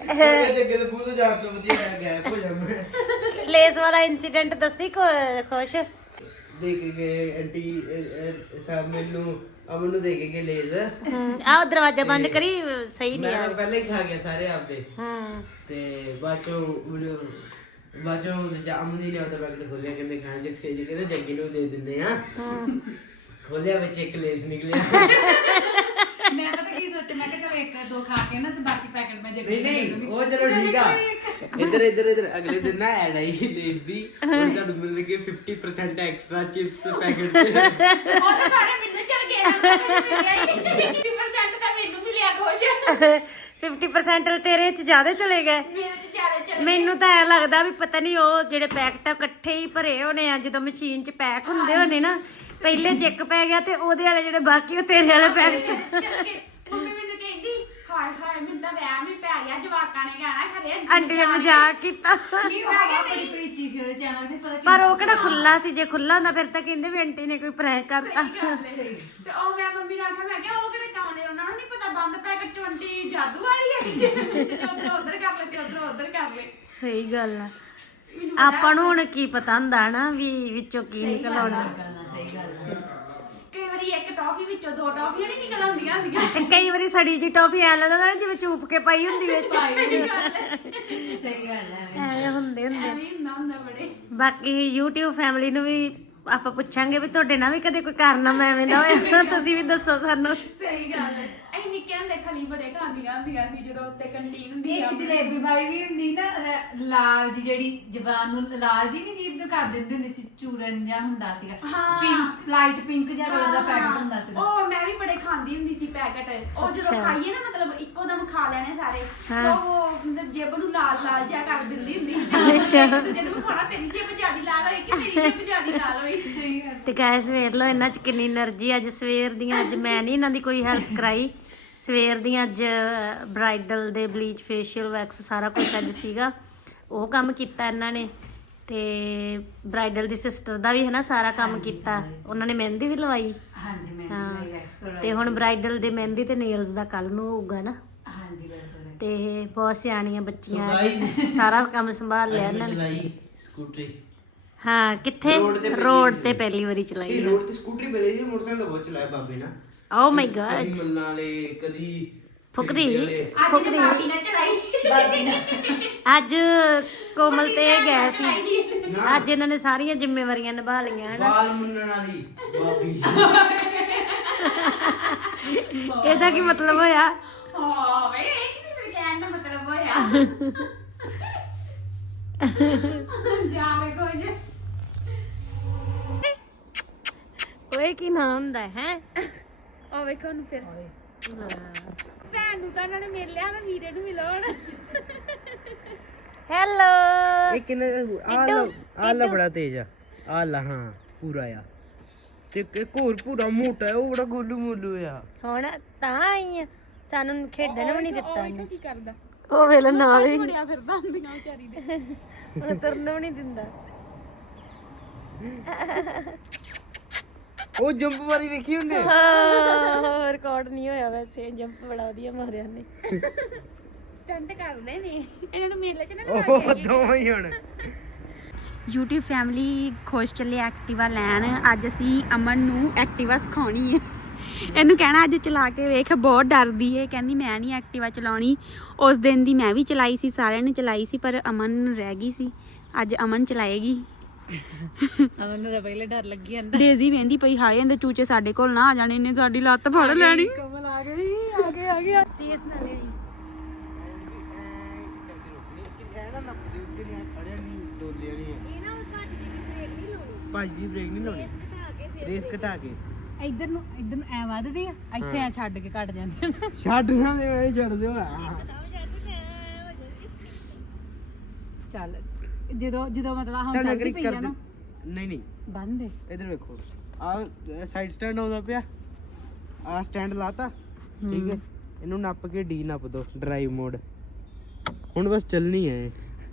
ਜੱਗੇ ਦੇ ਮੂੰਹ ਤੋਂ ਜਾਣ ਤੋਂ ਵਧੀਆ ਮੈਂ ਗਾਇਬ ਹੋ ਜਾਵਾਂ। ਲੇਸ ਵਾਲਾ ਇਨਸੀਡੈਂਟ ਦੱਸੀ ਖੁਸ਼ ਦੇਖ ਕੇ ਆਂਟੀ ਸਾਹਿਬ ਮੈਨੂੰ ਅਮਨ ਨੂੰ ਦੇ ਕੇ ਗਏ ਲੇਜ਼। ਆਹ ਦਰਵਾਜ਼ਾ ਬੰਦ ਕਰੀ ਸਹੀ ਨਹੀਂ ਮੈਂ ਆ ਤਾਂ ਪਹਿਲਾਂ ਹੀ ਖਾ ਗਿਆ ਸਾਰੇ ਆਪਦੇ। ਤੇ ਬਾਅਦ ਚੋਂ ਅਮਨ ਨੇ ਉਹਦਾ ਪੈਕਟ ਖੋਲਿਆ, ਕਹਿੰਦੇ ਖਾਣ ਜਗਸੇ ਜੀ ਕਹਿੰਦੇ ਜੱਗੀ ਨੂੰ ਦੇ ਦਿੰਦੇ ਆ। ਖੋਲਿਆ ਵਿੱਚ ਇੱਕ ਲੇਜ਼ ਨਿਕਲਿਆ। ਮੈਂ ਪਤਾ ਕੀ ਸੋਚਿਆ, ਮੈਂ ਕਿਹਾ ਚਲੋ ਇੱਕ ਦੋ ਖਾ ਕੇ ਨਾ ਤੇ ਬਾਕੀ ਪੈਕਟ ਮੈਂ ਜੱਗੀ ਨਹੀਂ ਉਹ ਚਲੋ ਠੀਕ ਆ। ਇੱਧਰ ਅਗਲੇ ਦਿਨ ਨਾ ਐਡ ਆਈ ਲੇਜ਼ ਦੀ, ਹੁਣ ਤੁਹਾਨੂੰ ਮਿਲਣਗੇ 50% ਐਕਸਟਰਾ ਚਿਪਸ ਪੈਕਟ 'ਚ। ਉਹ ਤਾਂ ਸਾਰੇ ਮੈਨੂੰ ਚਲ ਗਏ ਨਾ, ਮੈਨੂੰ ਮਿਲਿਆ ਹੀ ਨਹੀਂ। 50% ਤਾਂ ਮੈਨੂੰ ਮਿਲਿਆ ਖੁਸ਼। 50% ਤੇਰੇ ਚ ਜ਼ਿਆਦਾ ਚਲੇ ਗਏ। ਮੇਰੇ ਚ ਜ਼ਿਆਦਾ ਚਲ ਮੈਨੂੰ ਤਾਂ ਐ ਲੱਗਦਾ ਵੀ ਪਤਾ ਨਹੀਂ ਉਹ ਜਿਹੜੇ ਪੈਕਟ ਆ ਇਕੱਠੇ ਹੀ ਭਰੇ ਹੋਣੇ ਆ, ਜਦੋਂ ਮਸ਼ੀਨ 'ਚ ਪੈਕ ਹੁੰਦੇ ਹੋਣੇ ਨਾ, ਪਹਿਲੇ ਚੈੱਕ ਪੈ ਗਿਆ ਤੇ ਉਹਦੇ ਵਾਲੇ ਜਿਹੜੇ ਬਾਕੀ ਉਹ ਤੇਰੇ ਵਾਲੇ ਪੈਕਟ 'ਚ। ਚਲ ਗਏ। ਮੰਮੀ ਮੈਨੂੰ ਕਹਿੰਦੀ ਹਾਏ ਹਾਏ ਮੈਨੂੰ ਤਾਂ ਵਹਿਮ ਹੀ ਪੈ ਗਿਆ, ਜਵਾਕਾਂ ਨੇ ਕਹਿਣਾ ਖਰੇ ਆਂਟੀ ਨੇ ਮਜ਼ਾਕ ਕੀਤਾ। ਨਹੀਂ ਉਹ ਹੈਗਾ ਬੜੀ ਪ੍ਰੀਚੀ ਸੀ ਉਹਦੇ ਚੈਨਲ ਤੇ, ਪਤਾ ਪਰ ਉਹ ਕਿਹੜਾ ਖੁੱਲਾ ਸੀ, ਜੇ ਖੁੱਲਾ ਹੁੰਦਾ ਫਿਰ ਤਾਂ ਕਹਿੰਦੇ ਵੀ ਆਂਟੀ ਨੇ ਕੋਈ ਪ੍ਰੈਂਕ ਕਰਤਾ। ਸਹੀ ਗੱਲ ਹੈ। ਤੇ ਉਹ ਮੈਂ ਮੰਮੀ ਨੂੰ ਆਖਿਆ, ਮੈਂ ਕਿਹਾ ਉਹ ਕਿਹੜੇ ਕਾਮਲੇ, ਉਹਨਾਂ ਨੂੰ ਨਹੀਂ ਪਤਾ ਬੰਦ ਪੈਕਟ ਚ ਆਂਟੀ ਜਾਦੂ ਵਾਲੀ ਹੈ, ਜੇ ਉਧਰ ਕਰ ਲੈ ਤੇ ਉਧਰ ਕਰ ਲੈ। ਸਹੀ ਗੱਲ ਆ। ਆਪਾਂ ਨੂੰ ਹੁਣ ਕੀ ਪਤਾ ਹੁੰਦਾ ਨਾ ਵੀ ਵਿੱਚੋਂ ਕੀ ਨਿਕਲ ਆਉਣਾ। ਸਹੀ ਗੱਲ ਹੈ। ਕਈ ਵਾਰੀ ਇੱਕ ਟੌਫੀ ਵਿੱਚੋਂ ਦੋ ਟੌਫੀਆਂ ਨਹੀਂ ਨਿਕਲ ਆਉਂਦੀਆਂ ਹੁੰਦੀਆਂ। ਤੇ ਕਈ ਵਾਰੀ ਸੜੀ ਜੀ ਟੌਫੀ ਐ ਲੱਗਦਾ ਨਾ ਜਿਵੇਂ ਚੂਪ ਕੇ ਪਾਈ ਹੁੰਦੀ ਵਿੱਚ। ਸਹੀ ਗੱਲ ਹੈ। ਸਹੀ ਗੱਲ ਹੈ। ਐਵੇਂ ਹੁੰਦੇ ਐਵੇਂ ਹੀ ਹੁੰਦਾ ਬੜੇ। ਬਾਕੀ YouTube ਫੈਮਿਲੀ ਨੂੰ ਵੀ ਆਪਾਂ ਪੁੱਛਾਂਗੇ ਵੀ ਤੁਹਾਡੇ ਨਾਲ ਵੀ ਕਦੇ ਕੋਈ ਕਾਰਨਾਮਾ ਐਵੇਂ ਦਾ ਹੋਇਆ, ਤੁਸੀਂ ਵੀ ਦੱਸੋ ਸਾਨੂੰ। ਸਹੀ ਗੱਲ ਹੈ। ਅਸੀਂ ਨਿੱਕੇ ਹੁੰਦੇ ਖਲੀ ਬੜੇ ਖਾਂਦੀਆਂ ਹੁੰਦੀਆਂ ਸੀ, ਜਦੋਂ ਉੱਤੇ ਕੰਟੀਨ ਹੁੰਦੀ ਇੱਕ ਜਲੇਬੀ ਬਾਈ ਵੀ ਹੁੰਦੀ ਨਾ, ਲਾਲ ਜੀ ਜਿਹੜੀ ਜ਼ਬਾਨ ਨੂੰ ਲਾਲ ਜੀ ਨਹੀਂ ਜੀਭ ਨੂੰ ਕਰ ਦਿੰਦੇ ਹੁੰਦੇ ਸੀ, ਚੂਰਨ ਜਿਹਾ ਹੁੰਦਾ ਸੀਗਾ, ਪਿੰਕ ਲਾਈਟ ਪਿੰਕ ਜਿਹਾ ਕਲਰ ਦਾ ਪੈਕਟ ਹੁੰਦਾ ਸੀ। ਉਹ ਮੈਂ ਵੀ ਬੜੇ ਖਾਂਦੀ ਹੁੰਦੀ ਸੀ ਪੈਕਟ। ਉਹ ਜਦੋਂ ਖਾਈਏ ਨਾ ਮਤਲਬ ਇੱਕੋ ਦਮ ਖਾ ਲੈਣੇ ਸਾਰੇ, ਉਹ ਜੇਬ ਨੂੰ ਲਾਲ ਲਾਲ ਜਿਹਾ ਕਰ ਦਿੰਦੀ ਹੁੰਦੀ ਸੀ। ਜਿਹਨੂੰ ਖਾਣਾ ਤੇਰੀ ਜੇਬ ਜਿਆਦੀ ਲਾਲ ਹੋਈ ਕਿ ਮੇਰੀ ਜੇਬ ਜਿਆਦੀ ਲਾਲ ਹੋਈ। ਸਹੀ ਗੱਲ। ਤੇ ਗਾਇਸ ਵੇਖ ਲਓ ਇਹਨਾਂ 'ਚ ਕਿੰਨੀ એનર્ਜੀ। ਅੱਜ ਸਵੇਰ ਦੀਆਂ, ਅੱਜ ਮੈਂ ਨਹੀਂ ਇਹਨਾਂ ਦੀ ਕੋਈ ਹੈਲਪ ਕਰਾਈ, ਸਵੇਰ ਦੀਆਂ ਅੱਜ ਬ੍ਰਾਈਡਲ ਦੇ ਬਲੀਚ ਫੇਸ਼ੀਅਲ ਵੈਕਸ ਸਾਰਾ ਕੁਝ ਅੱਜ ਸੀਗਾ, ਉਹ ਕੰਮ ਕੀਤਾ ਇਹਨਾਂ ਨੇ। ਤੇ ਬ੍ਰਾਈਡਲ ਦੀ ਸਿਸਟਰ ਦਾ ਵੀ ਹੈ ਨਾ ਸਾਰਾ ਕੰਮ ਕੀਤਾ, ਉਹਨਾਂ ਨੇ ਮਹਿੰਦੀ ਵੀ ਲਵਾਈ। ਹਾਂਜੀ ਮੈਂ ਵੈਕਸ ਕਰਵਾਈ। ਤੇ ਹੁਣ ਬ੍ਰਾਈਡਲ ਦੇ ਮਹਿੰਦੀ ਤੇ ਨੇਲਸ ਦਾ ਕੱਲ ਨੂੰ ਹੋਊਗਾ ਨਾ। ਹਾਂਜੀ ਬਸ ਹੋ ਰਿਹਾ। ਤੇ ਬਹੁਤ ਸਿਆਣੀਆਂ ਬੱਚੀਆਂ, ਸਾਰਾ ਕੰਮ ਸੰਭਾਲ ਲਿਆ ਇਹਨਾਂ ਨੇ। ਚਲਾਈ ਸਕੂਟਰੀ। ਹਾਂ ਕਿੱਥੇ? ਰੋਡ ਤੇ ਪਹਿਲੀ ਵਾਰੀ ਚਲਾਈ। ਰੋਡ ਤੇ ਸਕੂਟਰੀ ਪਹਿਲੇ ਨਹੀਂ, ਮੋਟਰਸਾਈਕਲ ਬਹੁਤ ਚਲਾਇਆ ਬਾਬੇ ਨਾ। Oh my God. ਕਦੀ ਮੱਲਾਂ ਵਾਲੇ, ਕਦੀ ਫੁਕਰੀ। ਅੱਜ ਤੇ ਬਾਬੀ ਨੇ ਚਲਾਈ। ਬਾਬੀ ਨੇ ਅੱਜ ਕੋਮਲ ਤੇ ਗਏ ਸੀ, ਅੱਜ ਇਹਨਾਂ ਨੇ ਸਾਰੀਆਂ ਜ਼ਿੰਮੇਵਾਰੀਆਂ ਨਿਭਾ ਲਈਆਂ ਹਨਾ। ਵਾਲ ਮੁੰਨਣ ਵਾਲੀ ਬਾਬੀ। ਇਹਦਾ ਕੀ ਮਤਲਬ ਹੋਇਆ? ਹਾਂ ਵੇ, ਇਹ ਕਿਤੇ ਤੇਰੇ ਕਹਿਣ ਦਾ ਮਤਲਬ ਹੋਇਆ। ਜਾਵੇ ਕੁਝ। ਓਏ ਕੀ ਨਾਮ ਹੁੰਦਾ ਹੈ? ਉਹ ਵੇਖੋ ਨੂੰ ਫਿਰ ਭੈਣ ਨੂੰ ਤਾਂ ਇਹਨਾਂ ਨੇ ਮਿਲ ਲਿਆ, ਮੈਂ ਵੀਰੇ ਨੂੰ ਮਿਲਾਉਣ। ਹੈਲੋ। ਇਹ ਕਿੰਨੇ ਆਲਾ ਬੜਾ ਤੇਜ਼ ਆ। ਆਲਾ ਹਾਂ ਪੂਰਾ ਆ। ਤੇ ਇੱਕ ਹੋਰ ਪੂਰਾ ਮੋਟਾ ਹੈ, ਉਹ ਬੜਾ ਗੋਲੂ ਮੋਲੂ ਆ। ਹੁਣ ਤਾਂ ਆਈ ਆ, ਸਾਨੂੰ ਖੇਡਣ ਵੀ ਨਹੀਂ ਦਿੱਤਾ ਇਹਨੇ। ਕੀ ਕਰਦਾ? ਉਹ ਵੇਲੇ ਨਾਲ ਹੀ ਛੋੜਿਆ ਫਿਰਦਾ ਹੁੰਦੀਆਂ ਵਿਚਾਰੀ ਦੇ। ਹੁਣ ਤੁਰਨ ਵੀ ਨਹੀਂ ਦਿੰਦਾ। ਉਹ ਜੰਪ ਵਾਲੀ ਵੇਖੀ ਹੁੰਦੇ। ਹਾਂ ਰਿਕਾਰਡ ਨਹੀਂ ਹੋਇਆ ਵੈਸੇ, ਜੰਪ ਬੜਾ ਵਧੀਆ ਮਾਰਿਆ ਨੇ। ਸਟੰਟ ਕਰਦੇ ਨੇ ਇਹਨਾਂ ਨੂੰ ਮੇਲੇ 'ਚ ਨਾ ਉਹ ਦੋਵੇਂ ਹੀ ਹੁਣ। YouTube ਫੈਮਿਲੀ ਖੁਸ਼ ਚੱਲੇ ਐਕਟਿਵਾ ਲੈਣ। ਅੱਜ ਅਸੀਂ ਅਮਨ ਨੂੰ ਐਕਟਿਵਾ ਸਿਖਾਉਣੀ ਹੈ। ਇਹਨੂੰ ਕਹਿਣਾ ਅੱਜ ਚਲਾ ਕੇ ਵੇਖ, ਬਹੁਤ ਡਰਦੀ ਹੈ, ਕਹਿੰਦੀ ਮੈਂ ਨਹੀਂ ਐਕਟਿਵਾ ਚਲਾਉਣੀ। ਉਸ ਦਿਨ ਦੀ ਮੈਂ ਵੀ ਚਲਾਈ ਸੀ, ਸਾਰਿਆਂ ਨੇ ਚਲਾਈ ਸੀ, ਪਰ ਅਮਨ ਰਹਿ ਗਈ ਸੀ। ਅੱਜ ਅਮਨ ਚਲਾਏਗੀ। ਅਮਨ ਨੂੰ ਤਾਂ ਪਹਿਲੇ ਡਰ ਲੱਗੀ ਜਾਂਦਾ। ਡੇਜ਼ੀ ਵੇਂਦੀ ਪਈ, ਹਾਏ ਇਹਦੇ ਚੂਚੇ ਸਾਡੇ ਕੋਲ ਨਾ ਆ ਜਾਣੇ ਨੇ, ਸਾਡੀ ਲੱਤ ਫੜ ਲੈਣੀ। ਕੋਮਲ ਆ ਗਈ, ਆ ਗਿਆ। ਤੇਜ਼ ਨਾ ਲਈ। ਭੱਜਦੀ ਬ੍ਰੇਕ ਨਹੀਂ ਲਾਉਣੀ, ਰੇਸ ਘਟਾ ਕੇ। ਇੱਧਰ ਨੂੰ ਐ ਵੱਧਦੀ ਆ, ਇੱਥੇ ਐ ਛੱਡ ਕੇ ਘਟ ਜਾਂਦੀ ਆ। ਛੱਡ ਨਾ ਦੇ, ਮੈਂ ਛੱਡ ਦਿਓ। ਚੱਲ ਜਦੋਂ ਮਤਲਬ ਹੁਣ ਤਾਂ ਚੱਲਦੀ ਨਗਰੀ ਪਈ ਕਰ ਆ ਦੇ। ਨਾ, ਨਹੀਂ ਬੰਦ ਦੇ। ਇਧਰ ਵੇਖੋ, ਆ ਸਾਈਡ ਸਟੈਂਡ ਆਉਂਦਾ ਪਿਆ, ਆ ਸਟੈਂਡ ਲਾਤਾ, ਠੀਕ ਹੈ। ਇਹਨੂੰ ਨੱਪ ਕੇ ਡੀ ਨੱਪ ਦੋ, ਡਰਾਈਵ ਮੋਡ। ਹੁਣ ਬਸ ਚੱਲਣੀ ਹੈ।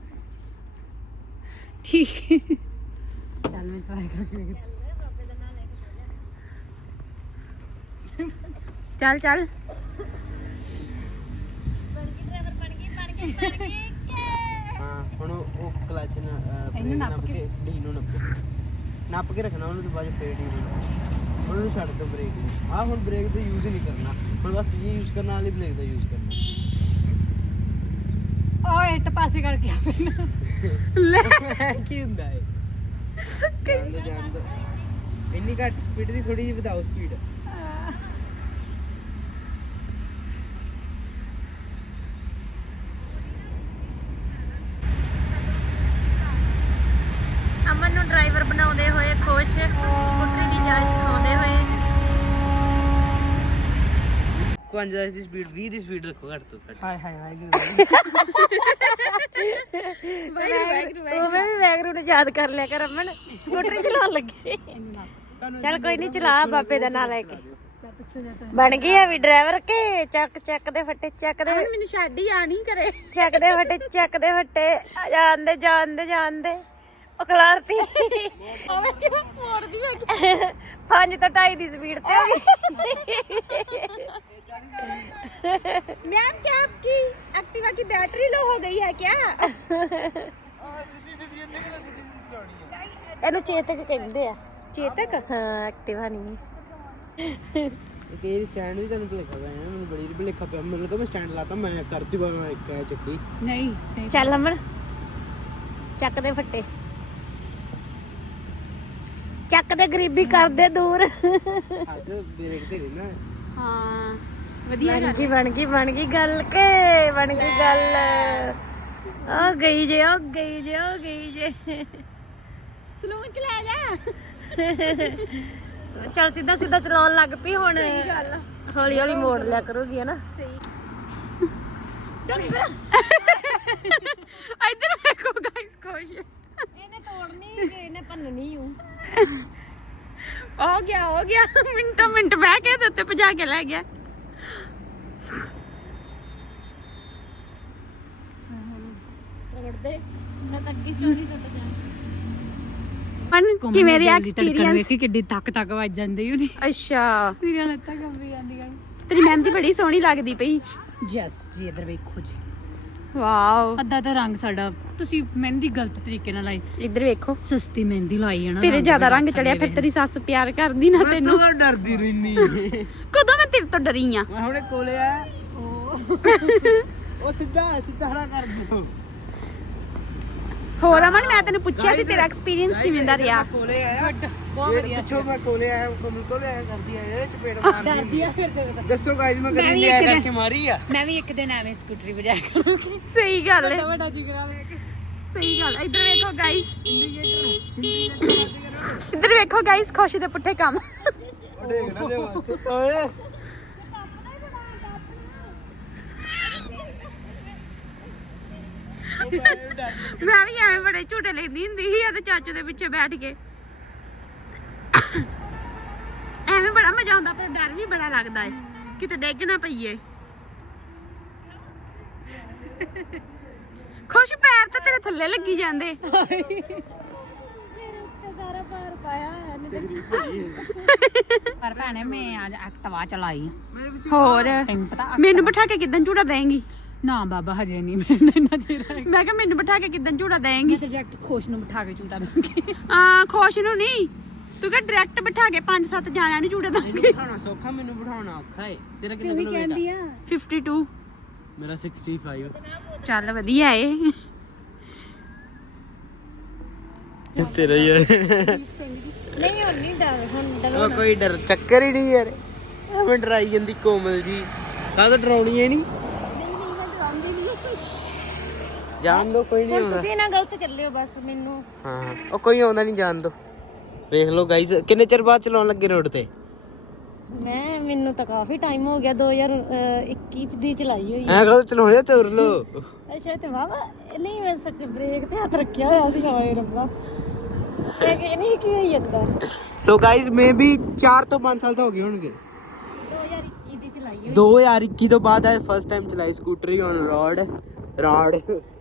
ਠੀਕ ਹੈ, ਚੱਲ ਮੈਂ ਟਰਾਈ ਕਰਕੇ ਚੱਲ ਹਾਂ ਹੁਣ ਉਹ ਕਲਚ ਇਹਨੂੰ ਨੱਪ ਕੇ ਡੀ ਨੂੰ ਨੱਪ ਕੇ ਰੱਖਣਾ ਉਹਨੂੰ, ਤੋਂ ਬਾਅਦ ਫੇਰ ਡੀ ਉਹਨੂੰ ਛੱਡ ਦੋ ਬ੍ਰੇਕ ਨੂੰ। ਆਹ ਹੁਣ ਬ੍ਰੇਕ ਦਾ ਯੂਜ਼ ਹੀ ਨਹੀਂ ਕਰਨਾ, ਹੁਣ ਬਸ ਇਹ ਯੂਜ਼ ਕਰਨ ਵਾਲੀ ਬ੍ਰੇਕ ਦਾ ਯੂਜ਼ ਕਰਨਾ। ਉਹ ਇੱਟ ਪਾਸੇ ਕਰਕੇ ਆ ਕੀ ਹੁੰਦਾ ਹੈ ਜਾਂਦੇ ਇੰਨੀ ਘੱਟ ਸਪੀਡ ਦੀ ਥੋੜੀ ਜਿਹੀ ਵਧਾਓ ਸਪੀਡ। ਅਮਨ ਨੂੰ ਡਰਾਈਵਰ ਬਣਾਉਂਦੇ ਹੋਏ ਖੁਸ਼, ਸਕੂਟਰੀ ਦੀ ਜਾਚ ਸਿਖਾਉਂਦੇ ਹੋਏ। 5 ਦੀ ਸਪੀਡ 20 ਦੀ ਸਪੀਡ ਰੱਖੋ ਘੱਟ ਤੋਂ ਘੱਟ। ਹਾਏ ਹਾਏ ਹਾਏ ਉਹ ਵੀ ਵੈਗਰੂ ਨੂੰ ਯਾਦ ਕਰ ਲਿਆ ਕਰ ਅਮਨ, ਸਕੂਟਰੀ ਚਲਾਉਣ ਲੱਗੇ। ਚੱਲ ਕੋਈ ਨਹੀਂ, ਚਲਾ ਬਾਬੇ ਦਾ ਨਾਂ ਲੈ ਕੇ। ਬਣ ਗਈ ਆ ਵੀ ਡਰਾਈਵਰ ਕੇ ਚੱਕ ਦੇ ਫੱਟੇ, ਚੱਕ ਦੇ ਮੈਨੂੰ ਛੱਡ ਹੀ ਆ ਨਹੀਂ ਕਰੇ। ਚੱਕ ਦੇ ਫੱਟੇ, ਚੱਕ ਦੇ ਫੱਟੇ, ਜਾਣਦੇ ਉਹ ਖਲਾਰਤੀ। ਮੋੜਦੀ ਹੈ 5 ਤੋਂ 2.5 ਦੀ ਸਪੀਡ ਤੇ ਹੋ ਗਈ। मैम क्या आपकी एक्टिवा की बैटरी लो हो गई है क्या? ਇਹਨੂੰ ਚੇਤਕ ਕਹਿੰਦੇ ਆ। चेतक ਹਾਂ, ਐਕਟਿਵਾ ਨਹੀਂ। ਇੱਕ ਇਹ ਸਟੈਂਡ ਵੀ ਤੁਹਾਨੂੰ ਭੁਲੇਖਾ ਪਿਆ, ਮੈਨੂੰ ਬੜੀ ਭੁਲੇਖਾ ਪਿਆ। ਮੈਨੂੰ ਲੱਗਾ ਮੈਂ ਸਟੈਂਡ ਲਾਤਾ, ਮੈਂ ਕਰਤੀ ਬਾ ਮੈਂ ਇੱਕ ਐ ਚੱਕੀ। ਨਹੀਂ ਚੱਲ ਅਮਨ, ਚੱਕ ਦੇ ਫੱਟੇ, ਚੱਕ ਦੇ, ਗਰੀਬੀ ਕਰਦੇ ਦੂਰ। ਅੱਜ ਬ੍ਰੇਕ ਤੇ ਰਹਿਣਾ। हाँ ਵਧੀਆ ਬਣ ਗਈ ਗੱਲ ਕੇ ਬਣ ਗਈ ਗੱਲ। ਆ ਗਈ ਜੇ ਸਲੂਨ ਚ ਲੈ ਜਾ। ਚੱਲ ਸਿੱਧਾ ਚਲਾਉਣ ਲੱਗ ਪਈ ਹੁਣ। ਹੌਲੀ ਹੌਲੀ ਮੋੜ ਲਿਆ ਕਰੂਗੀ ਹੈ ਨਾ। ਇੱਧਰ ਵੇਖੋ ਗਾਇਸ, ਖੁਸ਼ ਇਹਨੇ ਤੋੜਨੀ, ਇਹਨੇ ਭੰਨਣੀ ਹੂੰ। ਹੋ ਗਿਆ ਮਿੰਟ ਬਹਿ ਕੇ ਤੇ ਉੱਤੇ ਭਜਾ ਕੇ ਲੈ ਗਿਆ। ਤੋੜਦੇ ਮੈਂ ਤਾਂ ਅੱਗੇ ਚੋਰੀ ਟੁੱਟ ਜਾ। ਮਨ ਕਿ ਮੇਰੇ ਐਕਸਪੀਰੀਅੰਸ ਵੇਖੀ ਕਿੱਡੀ ਤੱਕ ਵੱਜ ਜਾਂਦੀ ਉਹਦੀ, ਅੱਛਾ ਮੇਰੀਆਂ ਲੱਤਾਂ ਕੰਬੀ ਜਾਂਦੀਆਂ। ਤੇਰੀ ਮਹਿੰਦੀ ਬੜੀ ਸੋਹਣੀ ਲੱਗਦੀ ਪਈ। ਯੈਸ ਜੀ, ਇੱਧਰ ਵੇਖੋ ਜੀ, ਵਾਓ, ਅੱਧਾ ਤਾਂ ਰੰਗ ਸਾਡਾ ਤੁਸੀਂ ਮਹਿੰਦੀ ਗਲਤ ਤਰੀਕੇ ਨਾਲ ਲਾਈ, ਇੱਧਰ ਵੇਖੋ ਸਸਤੀ ਮਹਿੰਦੀ ਲਾਈ ਹੈ ਨਾ। ਤੇਰੇ ਜ਼ਿਆਦਾ ਰੰਗ ਚੜਿਆ, ਫਿਰ ਤੇਰੀ ਸੱਸ ਪਿਆਰ ਕਰਦੀ ਨਾ ਤੈਨੂੰ। ਤੂੰ ਡਰਦੀ ਰਹਿਨੀ। ਕਦੋਂ ਮੈਂ ਤੇਰੇ ਤੋਂ ਡਰੀ ਆ? ਮੈਂ ਹੁਣੇ ਕੋਲੇ ਆ, ਉਹ ਸਿੱਧਾ ਹੜਾ ਕਰ ਦਿਓ। ਹੋਰ ਅਮਨ, ਮੈਂ ਤੈਨੂੰ ਪੁੱਛਿਆ ਸੀ ਤੇਰਾ ਐਕਸਪੀਰੀਅੰਸ ਕਿਵੇਂ ਦਾ ਰਿਹਾ? ਮੈਂ ਕੋਲੇ ਆਇਆ, ਬਹੁਤ ਵਧੀਆ ਪਿੱਛੋਂ ਮੈਂ ਕੋਲੇ ਆਇਆ, ਕਮਲ ਕੋਲੇ ਆਇਆ ਕਰਦੀ ਆ ਇਹ ਚਪੇੜ ਮਾਰਦੀ ਆ। ਦੱਸੋ ਗਾਇਸ, ਮੈਂ ਕਦੀ ਨਹੀਂ ਆਇਆ ਕਰਕੇ ਮਾਰੀ ਆ। ਮੈਂ ਵੀ ਇੱਕ ਦਿਨ ਐਵੇਂ ਸਕੂਟਰੀ ਵਜਾ ਕਰੂੰਗੀ। ਸਹੀ ਗੱਲ ਹੈ, ਵੱਡਾ ਜਿਗਰਾ ਲੈ ਕੇ। ਸਹੀ ਗੱਲ। ਇੱਧਰ ਵੇਖੋ ਗਾਇਸ, ਇੱਧਰ ਵੇਖੋ ਗਾਇਸ, ਖੁਸ਼ ਦੇ ਪੁੱਠੇ ਕੰਮ। ਦੇਖ ਨਾ ਦੇ ਬਸ ਓਏ। ਮੈਂ ਵੀ ਐਵੇਂ ਬੜੇ ਝੂਟੇ ਲੈਂਦੀ ਹੁੰਦੀ ਸੀ ਤੇ ਚਾਚੂ ਦੇ ਪਿੱਛੇ ਬੈਠ ਕੇ। ਐਵੇਂ ਬੜਾ ਮਜ਼ਾ ਆਉਂਦਾ, ਪਰ ਡਰ ਵੀ ਬੜਾ ਲੱਗਦਾ ਹੈ ਕਿਤੇ ਡਿੱਗ ਨਾ ਪਈਏ। ਖੁਸ਼ ਪੈਰ ਤਾਂ ਤੇਰੇ ਥੱਲੇ ਲੱਗੀ ਜਾਂਦੇ। ਪਰ ਭੈਣੇ ਮੈਂ ਅੱਜ ਐਕਟਿਵਾ ਚਲਾਈ। ਹੋਰ ਤੈਨੂੰ ਪਤਾ ਮੈਨੂੰ ਬਿਠਾ ਕੇ ਕਿੱਦਾਂ ਝੂਟਾ ਦੇਂਗੀ? ਨਾ ਬਾਬਾ ਹਜੇ ਨਹੀਂ, ਮੈਨੂੰ ਇੰਨਾ ਚਿਰ ਹੈ। ਮੈਂ ਕਿਹਾ ਮੈਨੂੰ ਬਿਠਾ ਕੇ ਕਿੱਦਾਂ ਝੂਟਾ ਦੇਂਗੀ? ਮੈਂ ਤਾਂ ਡਾਇਰੈਕਟ ਖੁਸ਼ ਨੂੰ ਬਿਠਾ ਕੇ ਝੂਟਾ ਦੂੰਗੀ। ਹਾਂ, ਖੁਸ਼ ਨੂੰ ਨਹੀਂ, ਤੂੰ ਕਹ ਡਾਇਰੈਕਟ ਬਿਠਾ ਕੇ 5-7 ਜਾਣਿਆਂ ਨੂੰ ਝੂਟਾ ਇਹਨੂੰ ਦਾਂਗੀ। ਬਿਠਾਉਣਾ ਸੌਖਾ, ਮੈਨੂੰ ਬਿਠਾਉਣਾ ਔਖਾ ਏ। ਤੇਰਾ ਕਿੰਨਾ ਕਿਲੋ weight ਆ? 52। ਮੇਰਾ 65। ਚੱਲ ਵਧੀਆ ਏ। ਤੇਰਾ ਹੀ ਹੈ। ਨਹੀਂ ਹੁਣ ਨਹੀਂ ਡਰ, ਹੁਣ ਉਹ ਕੋਈ ਡਰ ਚੱਕਰ ਹੀ ਨਹੀਂ ਯਾਰ, ਐਵੇਂ ਡਰਾਈ ਜਾਂਦੀ ਕੋਮਲ ਜੀ। ਕਾਹਦੋਂ ਡਰਾਉਣੀ ਹੈ ਨਹੀਂ? ਜਾਣ ਦੋ, ਕੋਈ ਨਹੀਂ ਆਉਂਦਾ। ਤੁਸੀਂ ਨਾ ਗਲਤ ਚੱਲਿਓ ਬਸ ਮੈਨੂੰ। ਹਾਂ, ਉਹ ਕੋਈ ਆਉਂਦਾ ਨਹੀਂ, ਜਾਣ ਦੋ। ਵੇਖ ਲਓ ਗਾਈਸ, ਕਿੰਨੇ ਚਿਰ ਬਾਅਦ ਚਲਾਉਣ ਲੱਗੇ ਰੋਡ ਤੇ। ਮੈਨੂੰ ਤਾਂ ਕਾਫੀ ਟਾਈਮ ਹੋ ਗਿਆ, 2021 ਦੀ ਚਲਾਈ ਹੋਈ। ਐ ਕਦੋਂ ਚਲਾਉਂਦੇ, ਤੁਰ ਲੋ। ਅੱਛਾ ਤੇ ਵਾਵਾ ਨਹੀਂ, ਮੈਂ ਸੱਚ ਬ੍ਰੇਕ ਤੇ ਹੱਥ ਰੱਖਿਆ ਹੋਇਆ ਸੀ। ਹਾਏ ਰੱਬਾ, ਇਹ ਨਹੀਂ ਕੀ ਹੋਈ ਜਾਂਦਾ। ਸੋ ਗਾਈਸ ਮੇ ਵੀ 4 ਤੋਂ 5 ਸਾਲ ਤਾਂ ਹੋ ਗਏ ਹੋਣਗੇ। 2021 ਦੀ ਚਲਾਈ ਹੋਈ। 2021 ਤੋਂ ਬਾਅਦ ਆ ਫਸਟ ਟਾਈਮ ਚਲਾਈ scooty on road. Road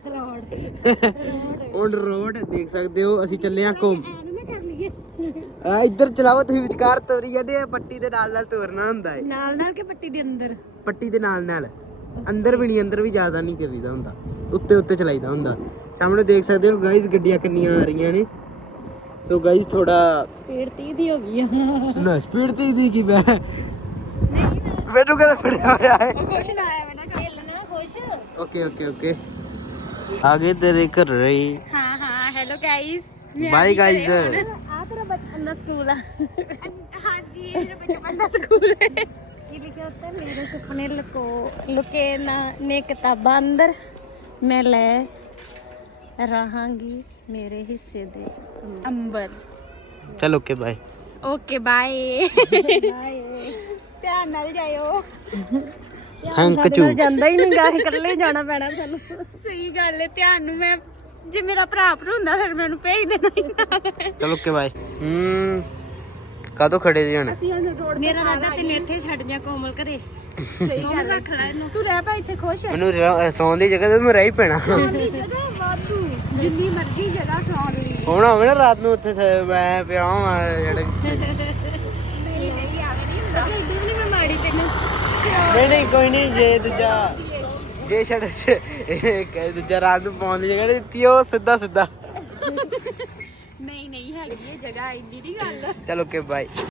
on road ਦੇਖ ਸਕਦੇ ਹੋ। ਅਸੀਂ ਚੱਲੇ ਆ ਘੁੰਮ। ਐਨੂੰ ਨਾ ਕਰ ਲਈਏ ਇੱਧਰ ਚਲਾਓ, ਤੁਸੀਂ ਵਿਚਕਾਰ ਤੋਰੀ ਜਾਂਦੇ ਆ। ਪੱਟੀ ਦੇ ਨਾਲ ਨਾਲ ਤੁਰਨਾ ਹੁੰਦਾ ਹੈ, ਨਾਲ ਨਾਲ ਕੇ ਪੱਟੀ ਦੇ ਅੰਦਰ। ਪੱਟੀ ਦੇ ਨਾਲ ਨਾਲ। ਅੰਦਰ ਵੀ ਨਹੀਂ, ਅੰਦਰ ਵੀ ਜ਼ਿਆਦਾ ਨਹੀਂ ਕਰੀਦਾ ਹੁੰਦਾ, ਉੱਤੇ ਉੱਤੇ ਚਲਾਈਦਾ ਹੁੰਦਾ। ਸਾਹਮਣੇ ਦੇਖ ਸਕਦੇ ਹੋ ਗਾਇਸ ਗੱਡੀਆਂ ਕਿੰਨੀਆਂ ਆ ਰਹੀਆਂ ਨੇ। ਸੋ ਗਾਇਸ ਥੋੜਾ ਸਪੀਡ 30 ਦੀ ਹੋ ਗਈ ਆ। ਨਾ ਸਪੀਡ ਤੇ ਦੀ ਕੀ ਮੈਂ ਮੈਨੂੰ ਕਦੇ ਫੜਿਆ ਹੋਇਆ ਹੈ। ਖੁਸ਼ ਨਾ ਆਇਆ ਬੇਟਾ, ਖੇਲਣਾ ਖੁਸ਼। ਓਕੇ ਓਕੇ ਓਕੇ ਆਗੇ ਤੇਰੇ ਘਰ ਰਹੀ। ਹਾਂ ਹਾਂ ਹੈਲੋ ਗਾਇਸ ਬਾਈ ਗਾਇਸ। ਆ ਤੇਰਾ ਬਚਪਨ ਦਾ ਸਕੂਲ ਆ। ਹਾਂਜੀ ਇਹ ਮੇਰਾ ਬਚਪਨ ਦਾ ਸਕੂਲ ਹੈ। ਕੀ ਲਿਖਿਆ ਉੱਤੇ? ਮੇਰੇ ਸੁਪਨੇ ਲੁਕੇ ਨਾ ਨੇ ਕਿਤਾਬਾਂ ਅੰਦਰ, ਮੈਂ ਲੈ ਰਹਾਂਗੀ ਮੇਰੇ ਹਿੱਸੇ ਦੇ ਅੰਬਰ। ਚਲ okay bye. Okay bye. Bye. ਧਿਆਨ ਨਾਲ ਜਾਇਓ। Thank you. ਜਾਂਦਾ ਹੀ ਨਹੀਂ ਗਾ, ਇਕੱਲੇ ਜਾਣਾ ਪੈਣਾ ਸਾਨੂੰ। ਸਹੀ ਗੱਲ ਹੈ, ਧਿਆਨ ਨੂੰ ਮੈਂ ਜੇ ਮੇਰਾ ਭਰਾ ਹੁੰਦਾ ਫਿਰ ਮੈਨੂੰ ਭੇਜ ਦੇਣਾ ਹੀ ਨਾਲ। ਚਲ ਓਕੇ ਬਾਏ। ਕਾਦੋਂ ਖੜੇ ਜੀ ਹੁਣ? ਅਸੀਂ ਹੁਣ ਰੋਡ ਮੇਰਾ ਰਾਜਾ ਤੈਨੂੰ ਇੱਥੇ ਛੱਡ ਜਾ ਕੋਮਲ ਘਰੇ। ਸਹੀ ਗੱਲ ਰੱਖ ਲੈ ਇਹਨੂੰ। ਤੂੰ ਰਹਿ ਪਾ ਇੱਥੇ ਖੁਸ਼ ਹੈ। ਮੈਨੂੰ ਸੌਣ ਦੀ ਜਗ੍ਹਾ ਤੇ ਮੈਂ ਰਹਿ ਹੀ ਪੈਣਾ। ਜਗ੍ਹਾ ਵਾਧੂ, ਜਿੰਨੀ ਮਰਜ਼ੀ ਜਗ੍ਹਾ ਸੌਂ ਲਈ। ਹੋਣਾ ਹੋਵੇ ਨਾ ਰਾਤ ਨੂੰ ਉੱਥੇ ਮੈਂ ਪਿਆ ਹਾਂ ਨਹੀਂ ਨਹੀਂ ਆਵੇ ਨਹੀਂ ਹੁੰਦਾ। ਨਹੀਂ ਮੈਂ ਮਾੜੀ ਤੈਨੂੰ। ਨਹੀਂ ਕੋਈ ਨਹੀਂ। ਜੇ ਦੂਜਾ ਜੇ ਛੱਡ ਦੂਜਾ ਰਾਤ ਨੂੰ ਪਾਉਣ ਦੀ ਜਗ੍ਹਾ ਤੇ ਦਿੱਤੀ ਉਹ ਸਿੱਧਾ ਨਹੀਂ ਨਹੀਂ ਹੈਗੀ ਇਹ ਜਗ੍ਹਾ ਇੰਨੀ ਨਹੀਂ ਗੱਲ। ਚਲ ਓਕੇ ਬਾਏ।